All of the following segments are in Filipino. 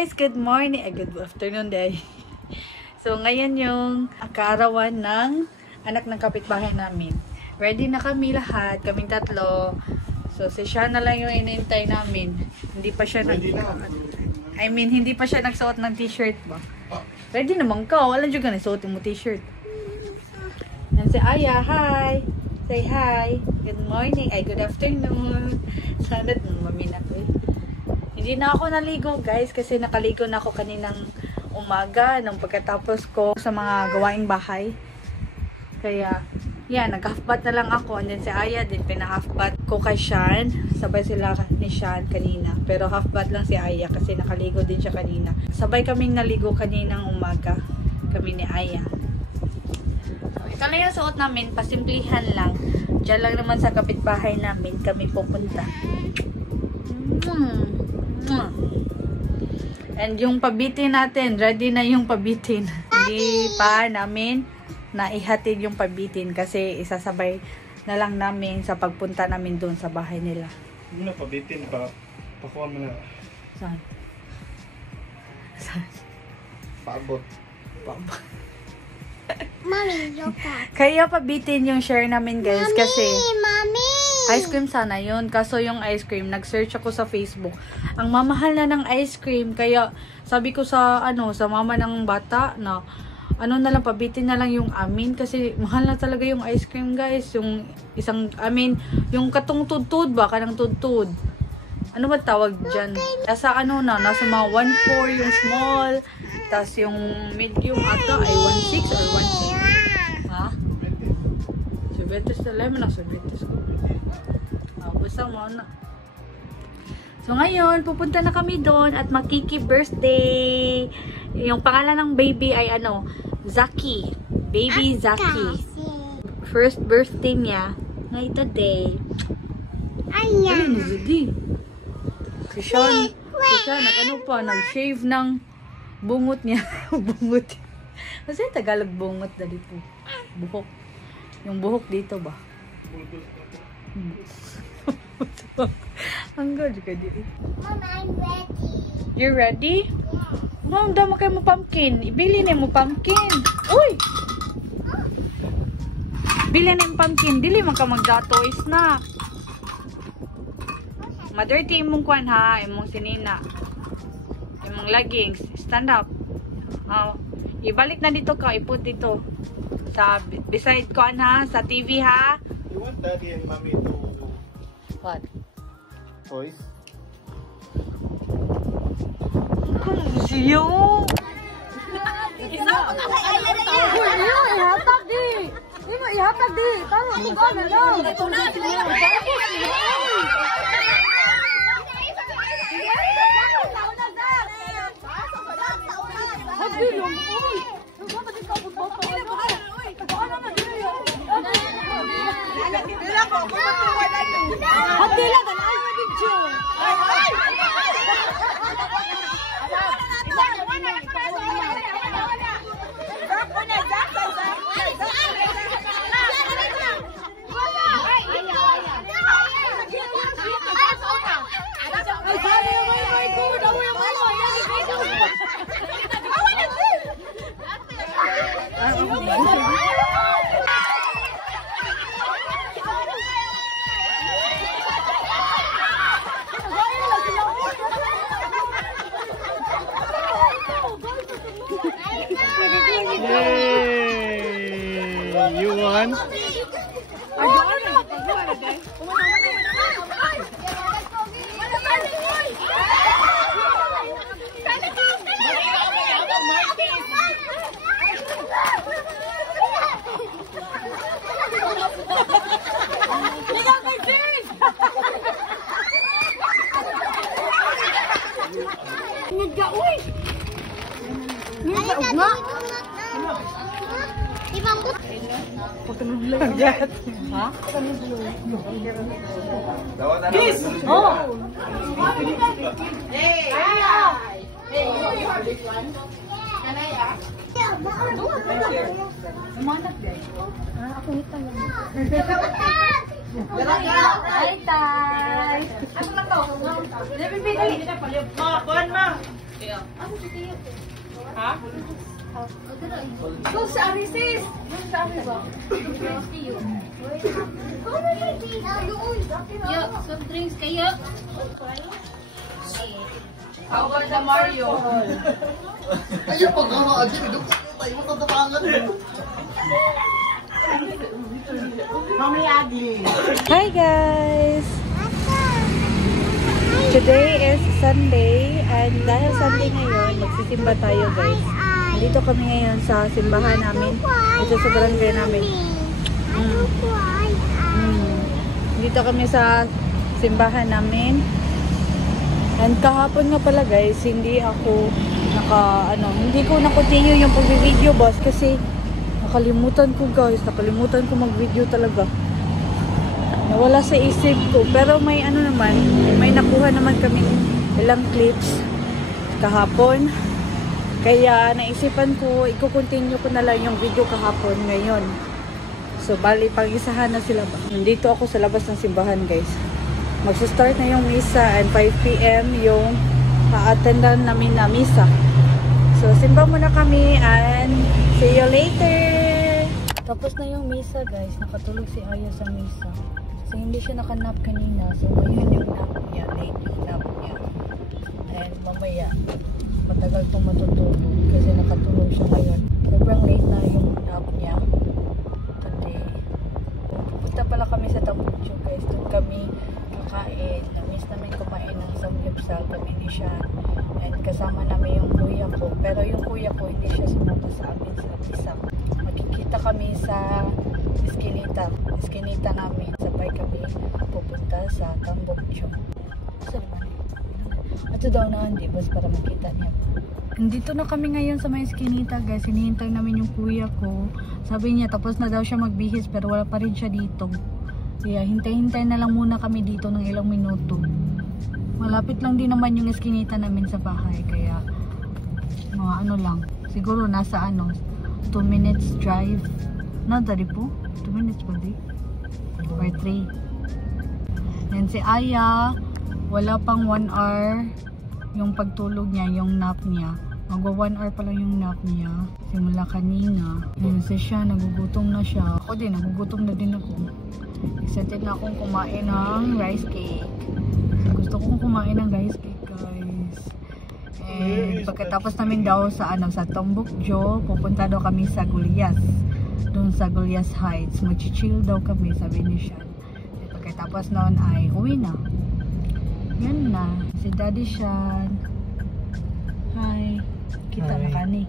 guys! Good morning! Good afternoon day. So ngayon yung kaarawan ng anak ng kapitbahay namin. Ready na kami lahat, kaming tatlo. So si Sean na lang yung inintay namin. Hindi pa siya hindi pa siya nagsuot ng t-shirt ba? Ready naman ka, wala juga nagsuot mo t-shirt. And si Aya, hi! Say hi! Good morning! Ay, good afternoon! Sana mamina ko eh. Hindi na ako naligo guys kasi nakaligo na ako kaninang umaga nung pagkatapos ko sa mga gawaing bahay. Kaya, yan, nag-half bath na lang ako. And then si Aya din, pina-half bath ko kay Sean. Sabay sila ni Sean kanina. Pero half bath lang si Aya kasi nakaligo din siya kanina. Sabay kaming naligo kaninang umaga. Kami ni Aya. So, ito lang yung suot namin. Pasimplihan lang. Diyan lang naman sa kapitbahay namin kami pupunta. And yung pabitin natin, ready na yung pabitin. Hindi pa namin naihatid yung pabitin kasi isasabay na lang namin sa pagpunta namin doon sa bahay nila. Ano pabitin pa? Pakuha mo na. Saan? Saan? Paabot. Paabot. Mami, yoga. Kaya pabitin yung share namin guys kasi Mami! ice cream sana yun. Kaso yung ice cream, nag-search ako sa Facebook. Ang mamahal na ng ice cream. Kaya sabi ko sa sa mama ng bata na na lang, pabitin na lang yung amin. Kasi mahal na talaga yung ice cream guys. Yung isang, yung katong tudtud ba? Kanang tudtud. Ano ba tawag dyan? Nasa nasa mga 1.4 yung small. Tapos yung medium ata ay 1.6 or 1.8. Ha? Sorbetes na lemon na sorbetes ko. Basta mo na. So ngayon, pupunta na kami doon at makiki-birthday. Yung pangalan ng baby ay Zaki. Baby Zaki. First birthday niya ngayon today. Ayan. Si Sean, nag-shave ng bungot niya. Bungot. Kasi Tagalog bungot na dito. Buhok. Yung buhok dito ba? Ang ganda ka dito. Mama, I'm ready. You ready? Mom, dama kayo mo pumpkin. Ibili na mo pumpkin. Uy! Bili na yung pumpkin. Dili man ka mag-toys na. Madirty imong kwan ha. Imong sinina. Imong leggings. Stand up. Ibalik na dito ka. Iput dito. Sa beside kwan ha. Sa TV ha. You want daddy and mommy to What? toys? Kung siyo. Ihatag di. Di mo ihatag di. Tama ko gana lang. Yay! You won? Ha? Yes! Oh! Hey! Hey, you have this one? Can I ask? Umanap guys. Ako nito lang. Hi, Tay! Ano lang to? Dali, Ma, kuhan ma! Ha? Oh, sa Ari sis! Sa Ari ba? Yo, soft drinks kayo. How about the Mario? Ayaw pagkakaadyo. Ito tayo matatakangan. Mami Agli. Hi guys! Today is Sunday and dahil Sunday ngayon, magsisimba tayo guys. Dito kami ngayon sa simbahan namin. Ito sa barangay namin. Dito kami sa simbahan namin. And kahapon nga pala guys, hindi ko na-continue yung pag-video boss kasi nakalimutan ko guys, nakalimutan ko mag-video talaga. Nawala sa isip ko, pero may may nakuha naman kami ilang clips kahapon. Kaya naisipan ko, i-continue ko na lang yung video kahapon ngayon. So bali, pag-isahan na sila ba? Nandito ako sa labas ng simbahan guys. Magsa-start na yung misa and 5 PM yung attendan namin na misa. So simba muna kami and see you later! Tapos na yung misa guys, nakatulog si Aya sa misa. So hindi siya nakanap kanina, so ngayon yung nap niya, late yung nap niya. And mamaya, matagal itong matutulog kasi nakatulog siya ngayon. Sobrang late na yung nap niya today. Pupunta pala kami sa Tambutso guys, doon kami kakain. Na-miss namin kumain ng samgyupsal kami ni Sean. And kasama namin yung kuya ko. Pero yung kuya ko hindi siya sumama sa amin sa misa. Makikita kami sa Eskinita namin. Sabay kami pupunta sa Tambutso. Ito daw na hindi, bas para makita niya. Nandito na kami ngayon sa may Eskinita guys. Hinihintay namin yung kuya ko. Sabi niya tapos na daw siya magbihis pero wala pa rin siya dito. Kaya hintay-hintay na lang muna kami dito ng ilang minuto. Malapit lang din naman yung Eskinita namin sa bahay. Kaya mga lang. Siguro nasa 2 minutes drive. Nadari po? 2 minutes pa di? Or 3. Yan si Aya. Wala pang 1 hour yung pagtulog niya, yung nap niya. Magwa 1 hour pa lang yung nap niya. Simula kanina. Yan si siya, nagugutom na siya. Ako din, nagugutom na din ako. Excited na akong kumain ng rice cake. Gusto kong kumain ng rice cake guys. And pagkatapos namin daw sa sa Tambutso, pupunta daw kami sa Gulyas. Doon sa Gulyas Heights. Mag-chill daw kami, sabi ni Sean. Pagkatapos noon ay uwi na. Yan na. Si Daddy Sean. Hi. Kita na kani.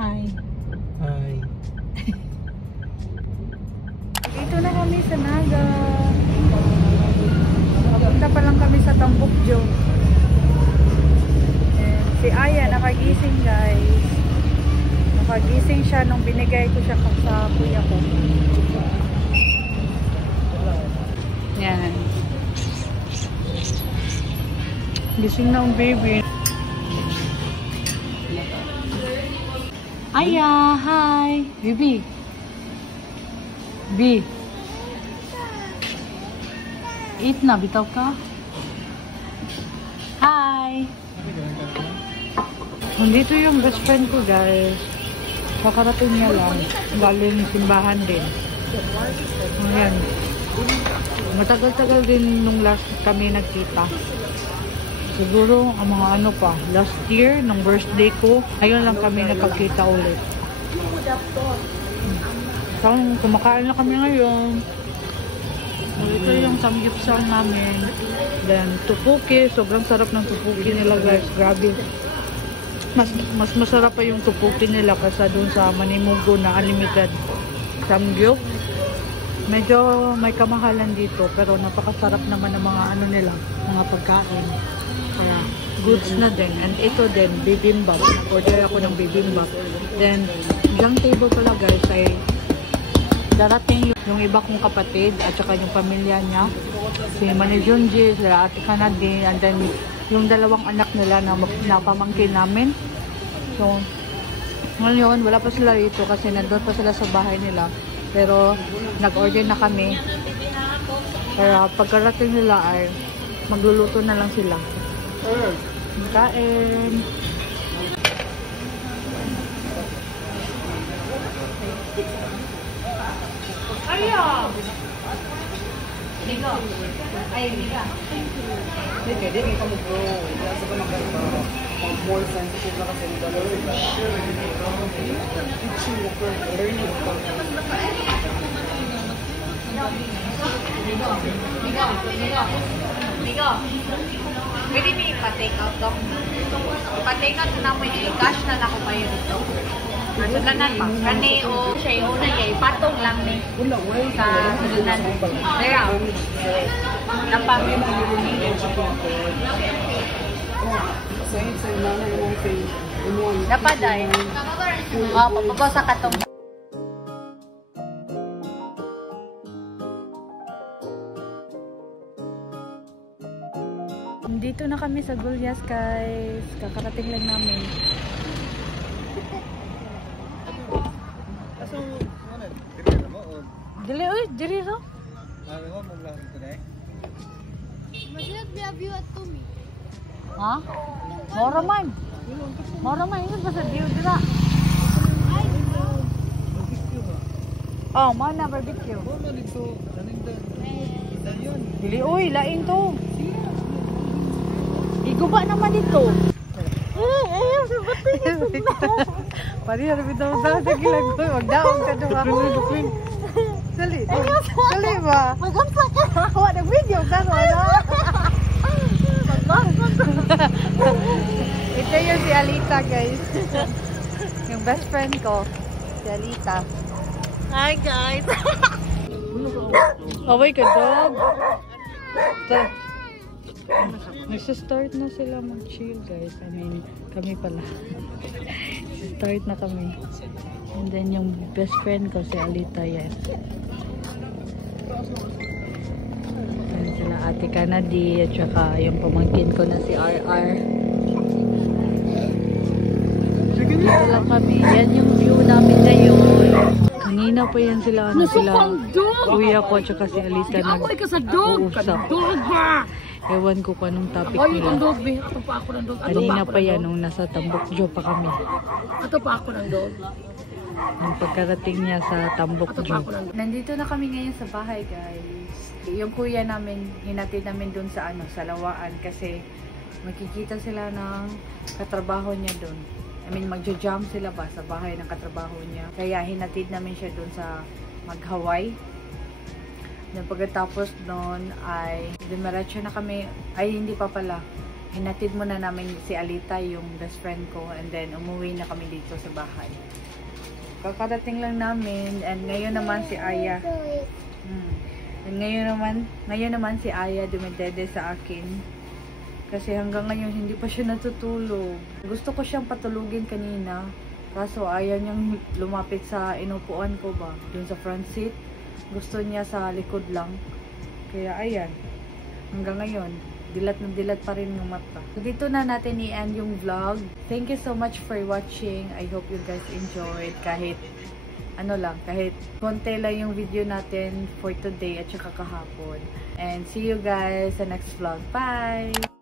Hi. Hi. Dito na kami sa Naga. Papunta pa lang kami sa Tambutso. Si Aya nakagising guys. Nakagising siya nung binigay ko siya sa kuya ko. Yan. Gising na ang baby. Aya, hi. Baby. B. Eat na, bitaw ka. Hi. Nandito yung best friend ko guys. Kakarating niya lang. Galing simbahan din. Ayan. Matagal-tagal din nung last kami nagkita. Siguro ang mga last year, nung birthday ko, ayun lang kami nakakita ulit. So, kumakain na kami ngayon. Ito yung samgyupsal namin. Then, tupuki. Sobrang sarap ng tupuki nila guys. Grabe. Mas masarap pa yung tupuki nila kaysa dun sa Manimugo na unlimited samgyup. Medyo may kamahalan dito. Pero napakasarap naman ng mga nila, mga pagkain. Kaya, goods na din. And ito din, bibimbap. Order ako ng bibimbap. Then, yung table pala guys ay darating yung iba kong kapatid at saka yung pamilya niya. Si Manny Junji, sila Ate Kanadi, and then yung dalawang anak nila na napamangkin namin. So, ngayon, wala pa sila rito kasi nandun pa sila sa bahay nila. Pero, nag-order na kami. Kaya pagkarating nila ay magluluto na lang sila. Kain. Ayaw! Ligo. Ay, liga. Hindi, hindi ka mag-grow. Hindi ako ba mag-more sensitive na kasi nito. Teaching mo for learning. Ligo. Pwede may pa-take out to? Pa-take out na mo yung cash na ako pa yun ito. Sulanan pa. Kani o siya yung una niya. Patong lang ni. Wala, wala. Sa sulanan. There out. Napang. Sa nanay mong face. Dapat ay. Oh, papabosa ka tong. Dito na kami sa Gulyas, guys. Kakarating lang namin. Kaso, ano, diri na mo? Dili, uy, diri ro. Ano mo, maglakas ito na eh? Masih biar view at me. Ha? Mora man. Mora man, yun ba sa view dira? Oh, mana barbecue. Oo, dito. Anong dan yun? Dili, uy, lain to. Iguba naman dito. Pari harap ito sa gilag ko. Magdaong ka doon ako. Dali. Dali ba? Maganda ka. Hawa na video ka no. Ito yung si Alita, guys. Yung best friend ko. Si Alita. Hi guys. Away ka, dog. Tara. Nagsa-start na sila mag-chill, guys. I mean, kami pala. Start na kami. And then yung best friend ko, si Alita, yan. Yan sila Ate Canady at saka yung pamangkin ko na si RR. Dito lang kami. Yan yung view namin ngayon. Kanina pa yan sila. Ano sila? Kuya ko at saka si Alita nag-uusap. Ewan ko kung anong topic nila. Kanina pa yan nung nasa Tambukjo pa kami. Ato pa ako ng dog. Nung pagkarating niya sa Tambukjo. Nandito na kami ngayon sa bahay, guys. Yung kuya namin, hinatid namin dun sa sa Lawaan kasi makikita sila ng katrabaho niya dun. I mean, magjo-jump sila ba sa bahay ng katrabaho niya. Kaya hinatid namin siya dun sa Mag-Hawaii. Then pagkatapos noon ay dumiretso na kami, ay hindi pa pala. Hinatid muna namin si Alita, yung best friend ko, and then umuwi na kami dito sa bahay. Kakarating lang namin, and ngayon naman si Aya. And ngayon naman si Aya dumidede sa akin. Kasi hanggang ngayon hindi pa siya natutulog. Gusto ko siyang patulugin kanina. Kaso ayaw niyang lumapit sa inupuan ko ba, dun sa front seat. Gusto niya sa likod lang. Kaya ayan. Hanggang ngayon, dilat na dilat pa rin yung mata. So, dito na natin i-end yung vlog. Thank you so much for watching. I hope you guys enjoyed. Kahit kahit konti lang yung video natin for today at saka kahapon. And see you guys sa next vlog. Bye!